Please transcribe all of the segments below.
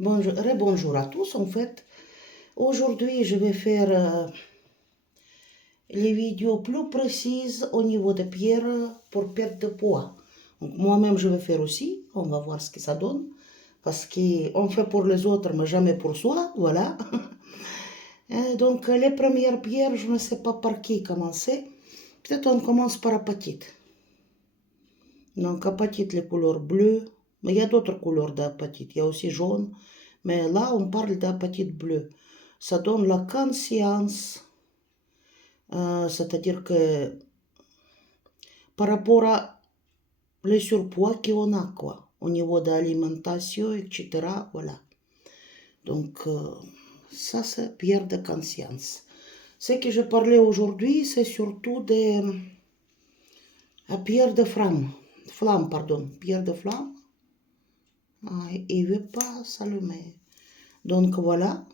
Bonjour à tous. En fait, aujourd'hui, je vais faire les vidéos plus précises au niveau des pierres pour perdre de poids. Donc, moi-même, je vais faire aussi. On va voir ce que ça donne. Parce qu'on fait pour les autres, mais jamais pour soi. Voilà. Donc, les premières pierres, je ne sais pas par qui commencer. Peut-être on commence par apatite. Donc, apatite, les couleurs bleues. Mais il y a d'autres couleurs d'apatite. Il y a aussi jaune. Mais là, on parle d'apatite bleue. Ça donne la conscience, c'est-à-dire que par rapport à le surpoids qu'on a, quoi, au niveau de l'alimentation, etc. Voilà. Donc, ça, c'est pierre de conscience. Ce que je parlais aujourd'hui, c'est surtout des pierres de flamme. Pierre de flamme. Ah, il ne veut pas s'allumer. Donc, voilà.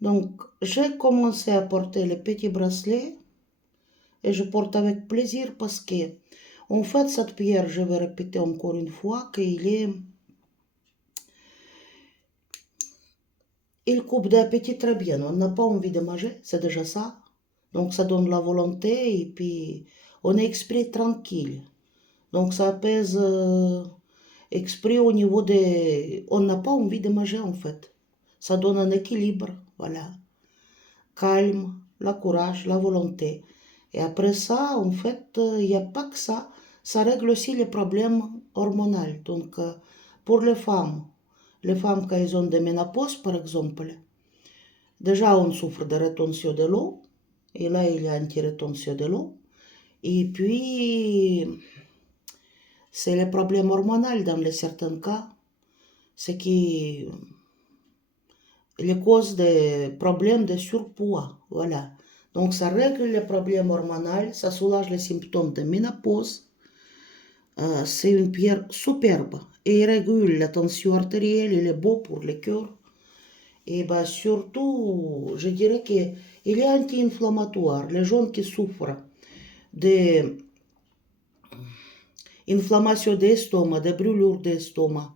Donc, j'ai commencé à porter les petits bracelets et je porte avec plaisir parce que, en fait, cette pierre, je vais répéter encore une fois, il coupe d'appétit très bien. On n'a pas envie de manger, c'est déjà ça. Donc, ça donne la volonté et puis on est esprit tranquille. Donc, ça apaise esprit au niveau des... On n'a pas envie de manger, en fait. Ça donne un équilibre, voilà. Calme, la courage, la volonté. Et après ça, en fait, il n'y a pas que ça. Ça règle aussi les problèmes hormonaux. Donc, pour les femmes quand elles ont des ménopauses, par exemple, déjà on souffre de rétention de l'eau. Et là, il y a anti-rétention de l'eau. Et puis, c'est les problèmes hormonaux dans les certains cas. Ce qui les causes des problèmes de surpoids. Voilà. Donc, ça règle les problèmes hormonaux, ça soulage les symptômes de ménopause. C'est une pierre superbe et régule la tension artérielle, il est beau pour le cœur. Et bah, surtout, je dirais qu'il est anti-inflammatoire. Les gens qui souffrent d'inflammation d'estomac, de brûlures d'estomac,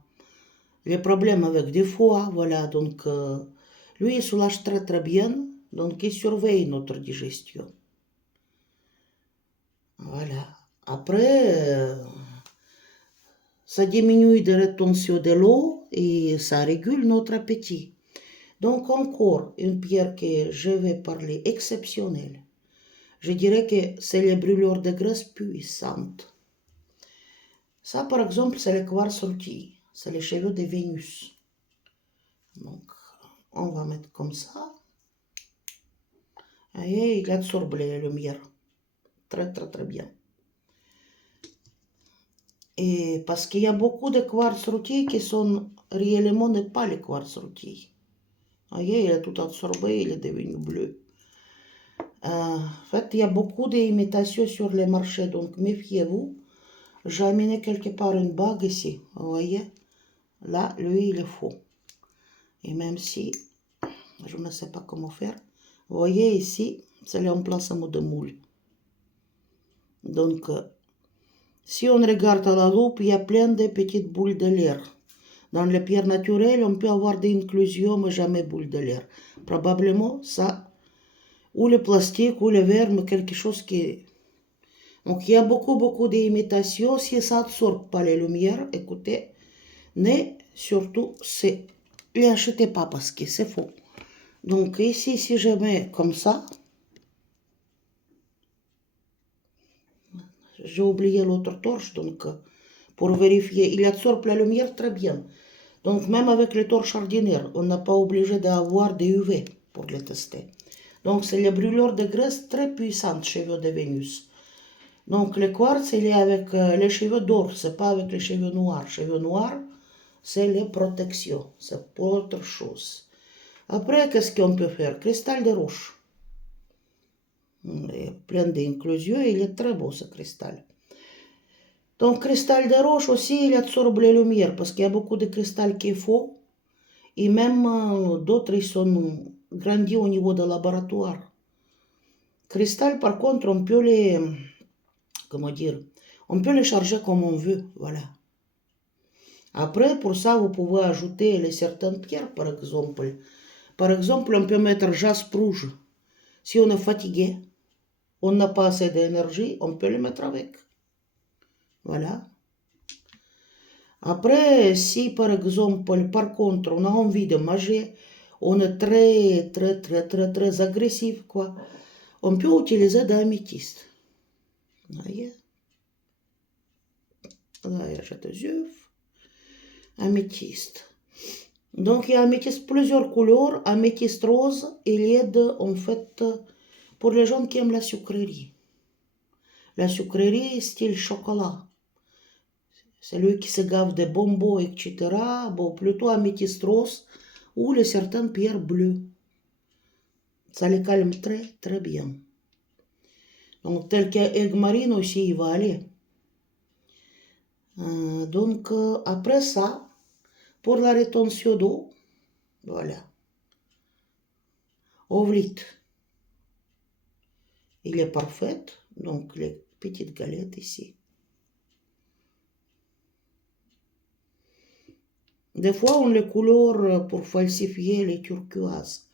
les problèmes avec des foies, voilà, donc lui il soulage très très bien, donc il surveille notre digestion. Voilà. Après, ça diminue la rétention de l'eau et ça régule notre appétit. Donc encore une pierre que je vais parler exceptionnelle. Je dirais que c'est les brûlures de graisse puissantes. Ça par exemple c'est le quartz rôti, c'est les cheveux de Vénus. Donc on va mettre comme ça. Et il absorbe les lumières. Très très très bien. Et parce qu'il y a beaucoup de quartz rôti qui sont réellement ne pas les quartz rôti. Voyez, il a tout absorbé, il est devenu bleu. En fait, il y a beaucoup d'imitations sur les marchés, donc méfiez-vous. J'ai amené quelque part une bague ici, vous voyez. Là, lui, il est faux. Et même si, je ne sais pas comment faire. Vous voyez ici, c'est l'emplacement de moule. Donc, si on regarde à la loupe, il y a plein de petites boules de l'air. Dans les pierres naturelles, on peut avoir des inclusions, mais jamais boules de l'air. Probablement, ça, ou le plastique, ou le verre, mais quelque chose qui... Donc, il y a beaucoup d'imitations. Si ça n'absorbe pas les lumières, écoutez, mais surtout, ne l'achetez pas parce que c'est faux. Donc, ici, si je mets comme ça, j'ai oublié l'autre torche, donc, pour vérifier, il absorbe la lumière très bien. Donc, même avec les torches ordinaires, on n'a pas obligé d'avoir des UV pour les tester. Donc, c'est les brûlures de graisse très puissantes, cheveux de Vénus. Donc, le quartz, il est avec les cheveux d'or, c'est pas avec les cheveux noirs. Cheveux noirs, c'est les protections, c'est pour autre chose. Après, qu'est-ce qu'on peut faire? Cristal de roche. Il y a plein d'inclusions, il est très beau ce cristal. Donc, cristal de roche aussi, il absorbe les lumières, parce qu'il y a beaucoup de cristal qui est faux. Et même d'autres, ils sont grandis au niveau de laboratoire. Cristal, par contre, on peut les... Comment dire? On peut les charger comme on veut, voilà. Après, pour ça, vous pouvez ajouter les certaines pierres, par exemple. Par exemple, on peut mettre jaspe rouge. Si on est fatigué, on n'a pas assez d'énergie, on peut le mettre avec. Voilà. Après, si par exemple, par contre, on a envie de manger, on est très agressif, quoi. On peut utiliser de l'améthyste. Voyez? Là, j'ai des œufs. Améthyste. Donc, il y a améthyste plusieurs couleurs. Améthyste rose, il aide en fait pour les gens qui aiment la sucrerie. La sucrerie style chocolat. Celui qui se gave de bonbons, etc. Bon, plutôt améthyste rose ou les certaines pierres bleues. Ça les calme très bien. Donc, tel qu'aigle marine aussi, il va aller. Donc, après ça, pour la rétention d'eau, voilà. Ovlite. Il est parfait. Donc, les petites galettes ici. Des fois, on les couleur pour falsifier les turquoises.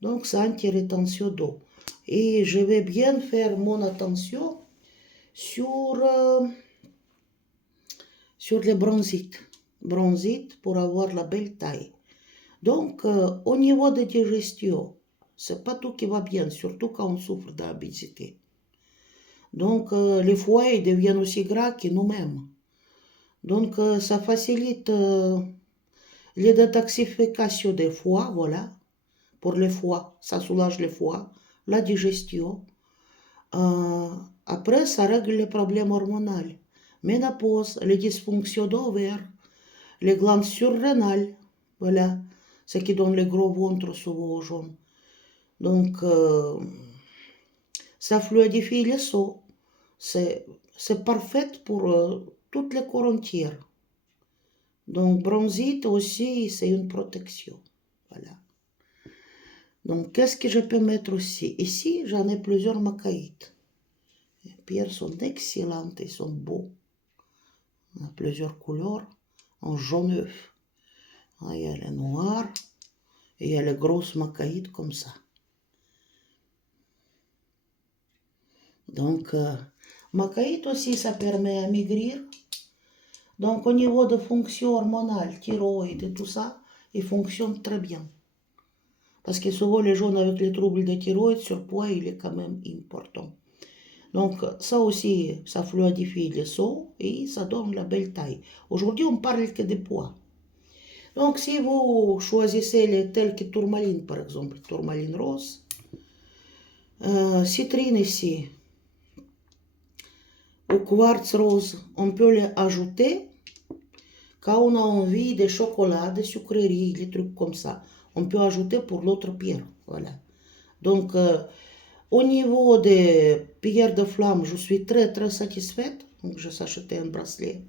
Donc, c'est anti-rétention d'eau. Et je vais bien faire mon attention sur les bronzites. Bronzites pour avoir la belle taille. Donc, au niveau de digestion, c'est pas tout qui va bien, surtout quand on souffre d'obésité. Donc, les foies ils deviennent aussi gras que nous-mêmes. Donc, ça facilite les détoxifications des foies, voilà, pour les foies, ça soulage les foies, la digestion. Après, ça règle les problèmes hormonaux, ménopause, les dysfonctions d'ovaires, les glandes surrénales, voilà, ce qui donne le gros ventre souvent aux gens. Donc, ça fluidifie les seaux. C'est parfait pour toutes les corps entières. Donc, bronzite aussi, c'est une protection. Voilà. Donc, qu'est-ce que je peux mettre aussi? Ici, j'en ai plusieurs macaïtes. Les pierres sont excellentes, ils sont beaux. On a plusieurs couleurs, en jaune œuf. Il y a les noirs et il y a les grosses macaïtes comme ça. Donc, macaïte aussi, ça permet à maigrir. Donc, au niveau de fonction hormonale, thyroïde et tout ça, il fonctionne très bien. Parce que souvent, les gens avec les troubles de thyroïde, surpoids, il est quand même important. Donc, ça aussi, ça fluidifie les seaux et ça donne la belle taille. Aujourd'hui, on parle que de poids. Donc, si vous choisissez les tels que tourmaline, par exemple, tourmaline rose, citrine ici, ou quartz rose, on peut les ajouter quand on a envie de chocolat, de sucreries, des trucs comme ça. On peut ajouter pour l'autre pierre, voilà. Donc, au niveau des pierres de flamme, je suis très satisfaite. Donc, je vais acheter un bracelet.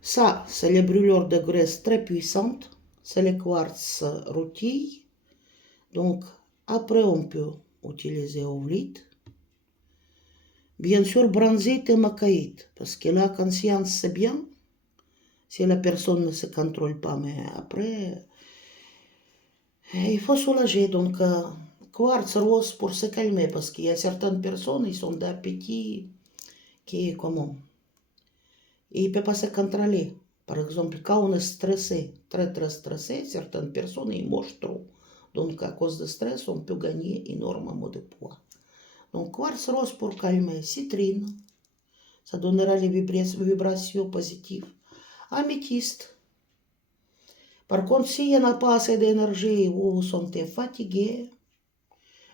Ça, c'est les brûleurs de graisse très puissantes. C'est les quartz rôtis. Donc, après, on peut utiliser ovlite. Bien sûr, bronzite et macaïte. Parce que la conscience, c'est bien. Si la personne ne se contrôle pas. Mais après, il faut soulager. Donc, quartz rose pour se calmer. Parce qu'il y a certaines personnes, ils sont d'appétit qui, comment? Et il ne peut pas se contrôler. Par exemple, quand on est stressé, très stressé, certaines personnes, ils mangent trop. Donc, à cause de stress, on peut gagner énormément de poids. Donc, quartz rose pour calmer, citrine, ça donnera les vibrations positives. Améthyste. Par contre, s'il n'y en a pas assez d'énergie ou vous vous sentez fatigué,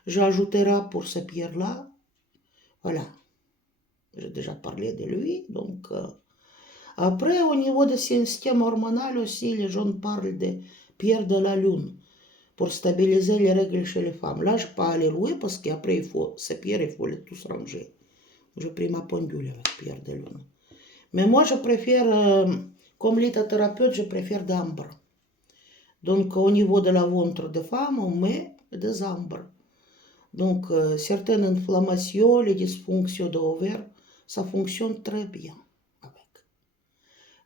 j'ajouterai pour ces pierres-là, voilà, j'ai déjà parlé de lui, donc... Après, au niveau du système hormonal aussi, les gens parlent de pierre de la lune pour stabiliser les règles chez les femmes. Là, je ne peux pas aller louer parce qu'après, ces pierres, il faut les tous ranger. J'ai pris ma pendule avec pierre de lune. Mais moi, je préfère, comme lithothérapeute, je préfère d'ambre. Donc, au niveau de la ventre de femme, on met des ambres. Donc, certaines inflammations, les dysfonctions d'ovaires, ça fonctionne très bien.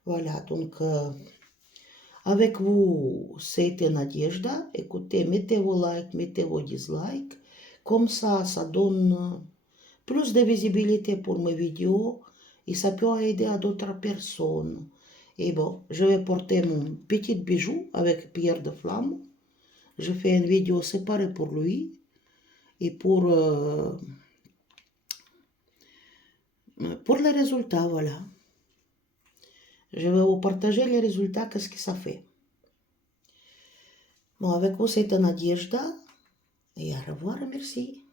Voilà, donc Avec vous, c'était Nadежda. Écoutez, mettez vos likes, mettez vos dislikes. Comme ça donne plus de visibilité pour mes vidéos et ça peut aider à d'autres personnes. Et bon, je vais porter mon petit bijou avec pierre de flamme. Je fais une vidéo séparée pour lui et pour les résultats, voilà. Je vais vous partager les résultats, qu'est-ce que ça fait. Bon, avec vous, c'était Nadежda. Et au revoir, merci.